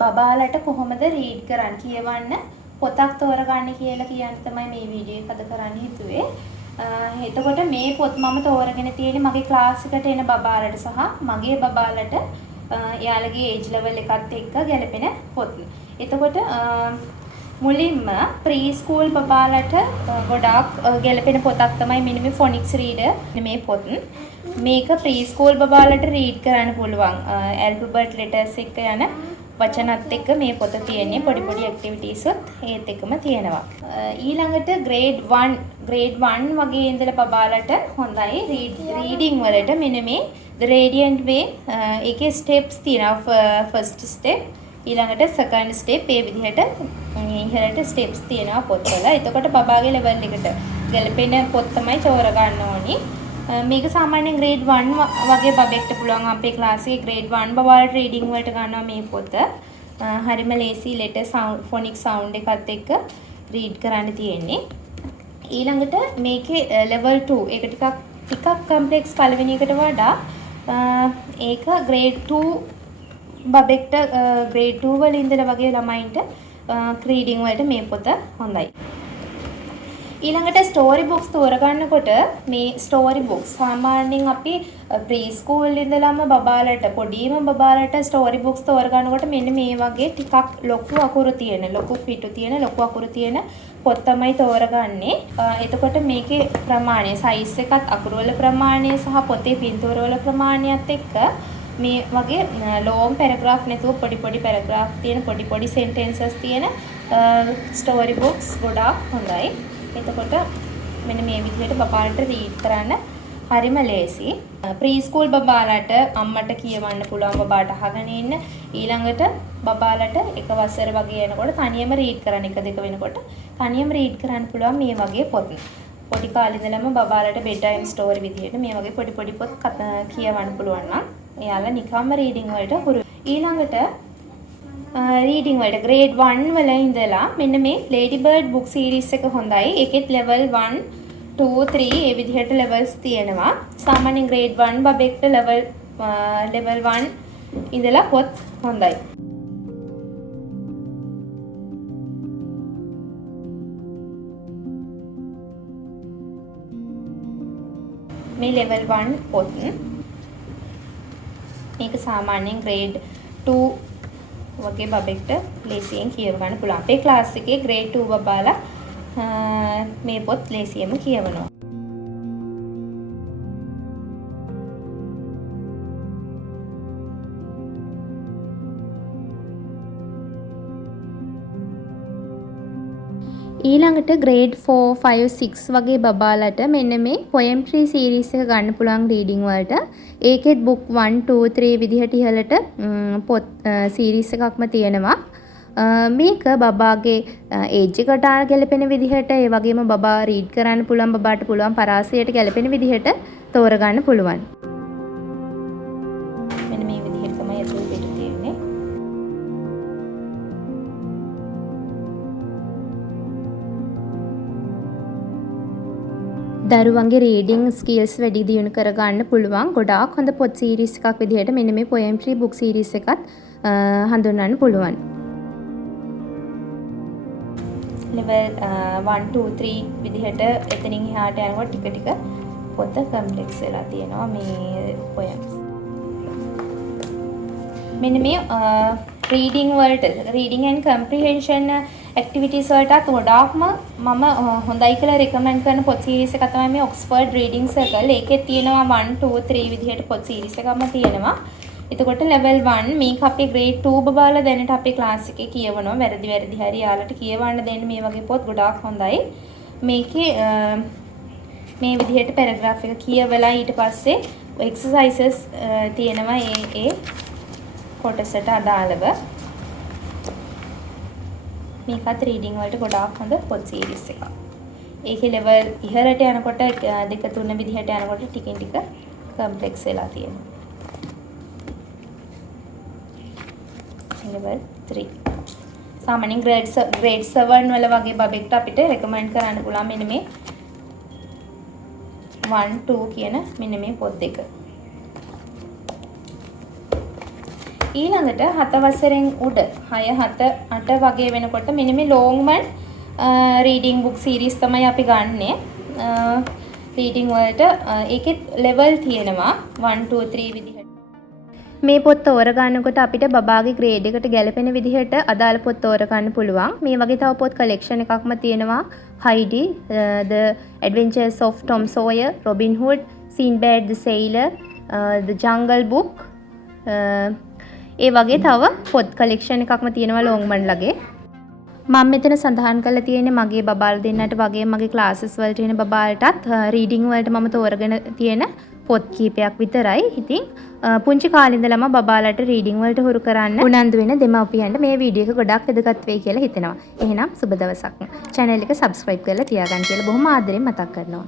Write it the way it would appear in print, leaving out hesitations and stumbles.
බබාලට කොහොමද රීඩ් කරන්න කියවන්න පොතක් තෝරගන්න කියලා කියන්න තමයි මේ වීඩියෝ එක අද කරන්න හිතුවේ. එතකොට මේ පොත් මම තෝරගෙන තියෙන්නේ මගේ ක්ලාස් එකට එන බබාලට සහ මගේ බබාලට එයාලගේ ඒජ් ලෙවල් එකත් එක්ක ගැලපෙන පොත්. එතකොට මුලින්ම ප්‍රී ස්කූල් බබාලට ගොඩාක් ගැලපෙන පොතක් තමයි මෙන්න මේ ෆොනික්ස් රීඩර් මේ පොත්. මේක ප්‍රී ස්කූල් බබාලට රීඩ් කරන්න පුළුවන්. ඇල්ෆබෙට් ලෙටර්ස් එක්ක යන වචනත් එක්ක මේ පොත තියෙන්නේ. පොඩි පොඩි ඇක්ටිවිටීස් ඒත් එක්කම තියෙනවා. ඊළඟට grade 1 වගේ ඉඳලා බබාලට හොඳයි රීඩින් වලට මෙන්න මේ The Radiant Way ඒකේ ස්ටෙප්ස් තියෙනවා. ෆස්ට් ස්ටෙප් ඊළඟට සෙකන්ඩ් ස්ටෙප් ඒ විදිහට ඉහළට ස්ටෙප්ස් තියෙනවා පොත්වල. එතකොට බබාගේ ලෙවල් එකට ගැලපෙන පොත් තමයි තෝරගන්න ඕනි. මේක සාමාන්‍යයෙන් grade 1 වගේ බබෙක්ට පුළුවන් අපේ ක්ලාස් එකේ grade 1 බබාලට රීඩින් වලට ගන්නවා මේ පොත. හරිම ලේසි ලෙටර් සවුන්ඩ් ෆොනික් සවුන්ඩ් එකත් එක්ක රීඩ් කරන්න තියෙන්නේ. ඊළඟට මේකේ level 2 ඒක ටිකක් කම්ප්ලෙක්ස් පළවෙනි එකට වඩා ඒක grade 2 බබෙක්ට grade 2 වල ඉඳලා වගේ ළමයින්ට රීඩින් වලට මේ පොත හොඳයි. ඊළඟට ස්ටෝරි බුක්ස් තෝරගන්නකොට මේ ස්ටෝරි බුක්ස් සාමාන්‍යයෙන් අපි ප්‍රී ස්කූල් ඉඳලම බබාලට පොඩිම බබාලට ස්ටෝරි බුක්ස් තෝරගන්නකොට මෙන්න මේ වගේ ටිකක් ලොකු අකුරු තියෙන ලොකු පිටු තියෙන ලොකු අකුරු තියෙන පොත් තමයි තෝරගන්නේ. එතකොට මේකේ ප්‍රමාණය සයිස් එකත් අකුරු වල ප්‍රමාණය සහ පොතේ පින්තූර වල ප්‍රමාණයත් එක්ක මේ වගේ ලෝන් පැරග්‍රාෆ් නැතුව පොඩි පොඩි පැරග්‍රාෆ් තියෙන පොඩි පොඩි සෙන්ටෙන්සස් තියෙන ස්ටෝරි බුක්ස් ගොඩාක් හොඳයි. එතකොට මෙන්න මේ විදිහට බබාලට රීඩ් කරන්න හරිම ලේසි. ප්‍රී ස්කූල් බබාලට අම්මට කියවන්න පුළුවන් බබාට අහගෙන ඉන්න. ඊළඟට බබාලට එක වසර වගේ යනකොට තනියම රීඩ් කරන්න එක දෙක වෙනකොට තනියම රීඩ් කරන්න පුළුවන් මේ වගේ පොත්. පොඩි කාලේ ඉඳලම බබාලට බෙඩ් ටයිම් ස්ටෝරි විදිහට මේ වගේ පොඩි පොඩි පොත් කියවන්න පුළුවන් නම් එයාලා නිකම්ම රීඩින් වලට හුරු. ඊළඟට රීඩින් වලට grade 1 වල ඉඳලා මෙන්න මේ Lady Bird book series එක හොඳයි. ඒකෙත් level 1 2 3 ඒ විදිහට levels තියෙනවා. සාමාන්‍යයෙන් grade 1 බබෙක්ට level 1 ඉඳලා පොත් හොඳයි. මේ level 1 පොත් මේක සාමාන්‍යයෙන් grade 2 වගේ බබෙක්ට ලේසියෙන් කියව ගන්න පුළුවන්. අපේ ක්ලාස් එකේ grade 2 බබාලා මේ පොත් ලේසියෙන්ම කියවනවා. ඊළඟට grade 4 5 6 වගේ බබාලට මෙන්න මේ poetry series එක ගන්න පුළුවන් reading වලට. ඒකෙත් book 1 2 3 විදිහට ඉහළට පොත් series එකක්ම තියෙනවා. මේක බබාගේ ඒජ් එකට ගැලපෙන විදිහට ඒ වගේම බබා රීඩ් කරන්න පුළුවන් බබාට පුළුවන් පරාසයට ගැලපෙන විදිහට තෝරගන්න පුළුවන්. මෙන්න මේ විදිහට තමයි ඇතුළේ පිට තියෙන්නේ. දරුවන්ගේ රීඩින් ස්කිල්ස් වැඩි දියුණු කරගන්න පුළුවන් ගොඩාක් හොඳ පොත් සීරීස් එකක් විදිහට මෙන්න මේ poetry book series එකත් හඳුන්වන්න පුළුවන්. level 1 2 3 විදිහට එතනින් එහාට යනකොට ටික ටික පොත කම්ප්ලෙක්ස් වෙලා තියෙනවා මේ poems. මෙන්න මේ reading වලට reading and comprehension activities වලටත් ගොඩාක්ම මම හොඳයි කියලා recommend කරන පොත් series එක තමයි මේ Oxford Reading Circle. ඒකේ තියෙනවා 1 2 3 විදිහට පොත් series එකක්ම තියෙනවා. එතකොට level 1 මේක අපේ grade 2 බබාලා දැනට අපේ ක්ලාස් එකේ කියවනවා. වැරදි හරි යාලට කියවන්න දෙන්න මේ වගේ පොත් ගොඩාක් හොඳයි. මේකේ මේ විදිහට පැරග්‍රාෆ් එක කියවලා ඊට පස්සේ exercises තියෙනවා ඒ කොටසට අදාළව. මේකත් රීඩින් වලට ගොඩාක් හොඳ පොත් සීරීස් එකක්. ඒකේ level ඉහළට යනකොට 2 3 විදිහට යනකොට ටිකින් ටික කම්ප්ලෙක්ස් වෙලා තියෙනවා. level 3 සාමාන්‍යයෙන් grade 7 වල වගේ බබෙක්ට අපිට recommend කරන්න පුළුවන් මෙන්න මේ 1 2 කියන මෙන්න මේ පොත් දෙක. ඊළඟට 7 වසරෙන් උඩ 6 7 8 වගේ වෙනකොට මෙන්න මේ ලොන්గ్ වන් රීඩින් බුක් සීරීස් තමයි අපි ගන්නෙ. රීඩින් වලට ඒකෙත් ලෙවල් තියෙනවා 1 2 3 විදිහට. මේ පොත් තෝරගන්නකොට අපිට බබාගේ ග්‍රේඩ් එකට ගැලපෙන විදිහට අදාළ පොත් තෝරගන්න පුළුවන්. මේ වගේ තව පොත් කලෙක්ෂන් එකක්ම තියෙනවා. Heidi, The Adventures of Tom Sawyer, Robin Hood, Sinbad the Sailor, The Jungle Book. ඒ වගේ තව පොත් කලෙක්ෂන් එකක්ම තියෙනවා ලොන්ග්මන් ලගේ. මම මෙතන සඳහන් කරලා තියෙන්නේ මගේ බබාලා දෙන්නට වගේ මගේ ක්ලාසස් වලට එන බබාලටත් රීඩින් වලට මම තෝරගෙන තියෙන පොත් කීපයක් විතරයි. ඉතින් පුංචි කාලේ ඉඳලම බබාලට රීඩින් වලට හුරු කරන්න උනන්දු වෙන දෙමව්පියන්ට මේ වීඩියෝ එක ගොඩක් වැදගත් වෙයි කියලා හිතෙනවා. එහෙනම් සුබ දවසක්. channel එක subscribe කරලා තියාගන්න කියලා බොහොම ආදරෙන් මතක් කරනවා.